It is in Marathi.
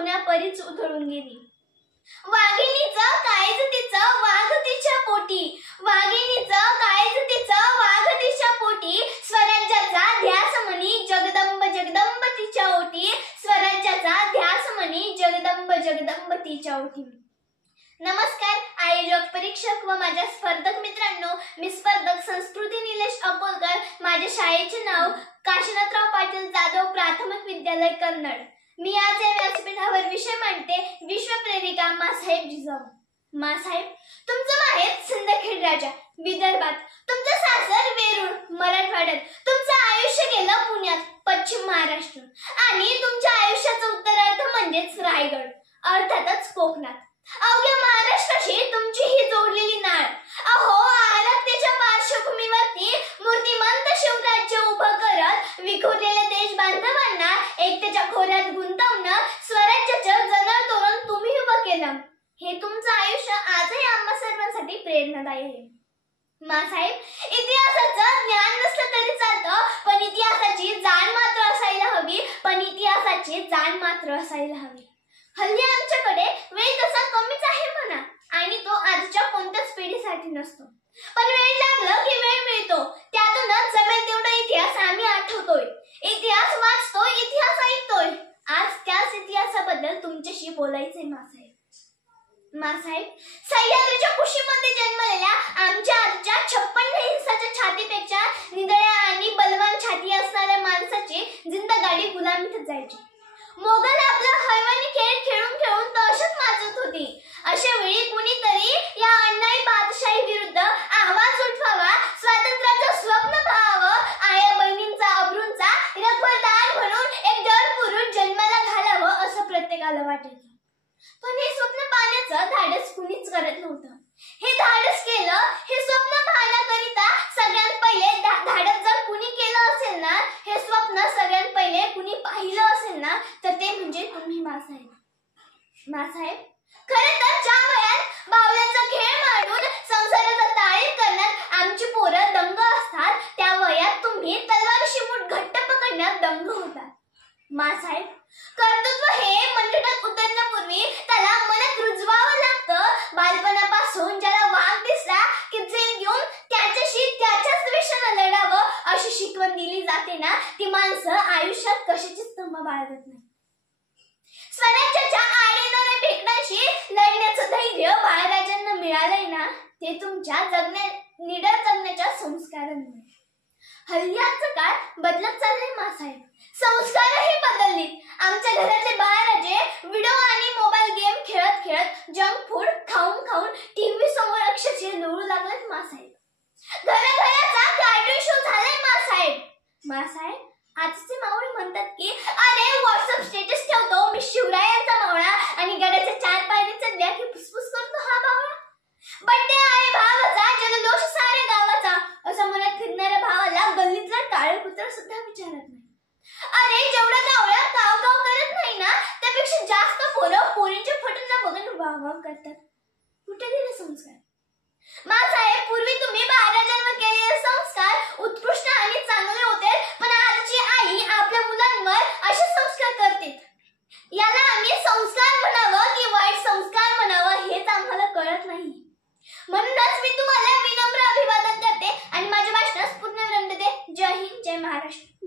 सोन्यापरीच उधळून गेली। वाघिणीचं काळीज तिचं वाघ तिच्या पोटी, वाघिणीचं काळीज तिचं वाघ तिच्या पोटी, स्वराज्याचा ध्यास म्हणी जगदंब जगदंब तिच्या ओटी, स्वराज्याचा ध्यास म्हणी जगदंब जगदंब तिच्या ओटी। नमस्कार आयोजक, परीक्षक व माझ्या स्पर्धक मित्रांनो, मी स्पर्धक संस्कृती निलेश अकोलकर। माझ्या शाळेचे नाव काशीनाथराव पाटील जाधव प्राथमिक विद्यालय कन्नड। मी आज या व्यासपीठावर विषय मांडते विश्व प्रेरिका माँसाहेब जिजाऊ। माँसाहेब, तुमचं माहेर सिंदखेड राजा विदर्भात, तुमचं सासर वेरूळ मराठवाड्यात, तुमचं आयुष्य गेलं पुण्यात पश्चिम महाराष्ट्र आणि तुमच्या आयुष्याचा उत्तरार्ध म्हणजेच रायगड अर्थातच कोकणात। अवघ्या महाराष्ट्राशी तुमची ही जोडलेली नाळ, अहो आरक्तेच्या पार्श्वभूमीवरती मूर्तिमंत शिवराज्य उभं करत विखुरलेल्या देश बांधवांना एकतेच्या खोऱ्यात गुंतवणं स्वराज्याचं जणळ तोरण तुम्ही उभं केलं। हे तुमचं आयुष्य आजही आम्हा सर्वांसाठी प्रेरणादायी आहे। माँसाहेब, इतिहासाचं ज्ञान नसलं तरी चालतं, पण इतिहासाची जाण मात्र असायला हवी, हल्ली आमच्याकडे वेळ तसा कमीच आहे म्हणा, आणि तो आजच्या कोणत्याच पिढीसाठी नसतो, पण वेळ लागलं की वेळ मिळतो, त्यातूनच जमेल तेवढा इतिहास आम्ही आठवतोय, इतिहास वाचतोय, इतिहास ऐकतोय। आज त्याच इतिहासाबद्दल तुमच्याशी बोलायचंय माँसाहेब। माँसाहेब, सह्याद्रीच्या कुशीमध्ये जन्मलेल्या आमच्या आजच्या 56 इंचाच्या छातीपेक्षा निदळ्या आणि बलवान छाती असणाऱ्या माणसाची जिंदगाडी गुलामीतच जायची। मोगल आपला हैवानी खेळ खेळून खेळून दहशत माजत होती। अशा वेळी कुणीतरी या अन्यायी बादशाही विरुद्ध आवाज उठवावा, स्वातंत्र्याचं स्वप्न पाहावं, आया बहिणींचा अब्रूंचा रखवालदार म्हणून एक दर पुरुष जन्माला घालावं असं प्रत्येकाला वाटायचं, पण हे स्वप्न पाहण्याचं धाडस कुणीच करत नव्हतं। हे धाडस केलं, हे स्वप्न पाहण्याकरिता सगळ्यात पहिले धाडस जर कुणी केलं असेल ना, हे स्वप्न सगळ्यात पहिले कुणी पाहिलं असेल ना, तर ते म्हणजे तुम्ही माँसाहेब। माँसाहेब, खरं तर ज्या वयात बावल्यांचा खेळ मांडून संसाराचा ताळीम करण्यात आमची पोरं दंग असतात, त्या वयात तुम्ही तलवारीशी मूठ घट्ट पकडण्यात दंग होतात। माँसाहेब, कर्तृत्व हे मंडळात उतरण्यापूर्वी त्याला मनात रुजवावं लागतं। बालपणापासून ज्याला वाघ दिसला की जेल घेऊन त्याच्याशी त्याच्याच द्वेषानं लढावं अशी शिकवण दिली जाते ना, ती माणसं आयुष्यात कशाची स्तंभ बाळगत नाही। स्वराज्याच्या आडेनाऱ्या भेकडांशी लढण्याचं धैर्य बाळराजांना मिळालंय ना, ते तुमच्या निडर जगण्याच्या संस्कारांमुळे। हल्ली आजचा काळ बदलत चाललाय माँसाहेब, संस्कारही बदलली। आमच्या घरातले बाळराजे व्हिडिओ आणि मोबाईल गेम खेळत खेळत जंक फूड खाऊन खाऊन टीव्ही समोर अक्षरशः लोळू लागलेत माँसाहेब। घराघराचा कार्टून शो झालाय माँसाहेब। माँसाहेब, आजचे मावळे म्हणतात की अरे व्हॉट्सअप स्टेटस ठेवतो मी शिवरायांचा मावळा आणि गडाच्या 4 पायरी चढल्या की फुसफुस करतो हा बावळा। बड्डे आहे भावाचा, जल्लोष सारे गावाचा, असं म्हणत फिरणाऱ्या भावाला गल्लीतला काळ कुत्रा सुद्धा विचारत नाही। अरे जेवढा गावळा काव काव करत नाही ना, त्यापेक्षा जास्त पोरं पोरींच्या फोटोंना बघून वाह वाह करतात। कुठे गेले संस्कार? माँसाहेब, पूर्वी तुम्ही महाराजांवर केलेले संस्कार उत्कृष्ट आणि चांगले होते, पण आजची आई आपल्या मुलांवर असे संस्कार करते। याला आम्ही संस्कार म्हणावं की वाईट संस्कार म्हणावं हेच आम्हाला कळत नाही। म्हणूनच मी तुम्हाला विनम्र अभिवादन करते आणि माझ्या भाषणास पूर्ण विराम देते। जय हिंद, जय महाराष्ट्र।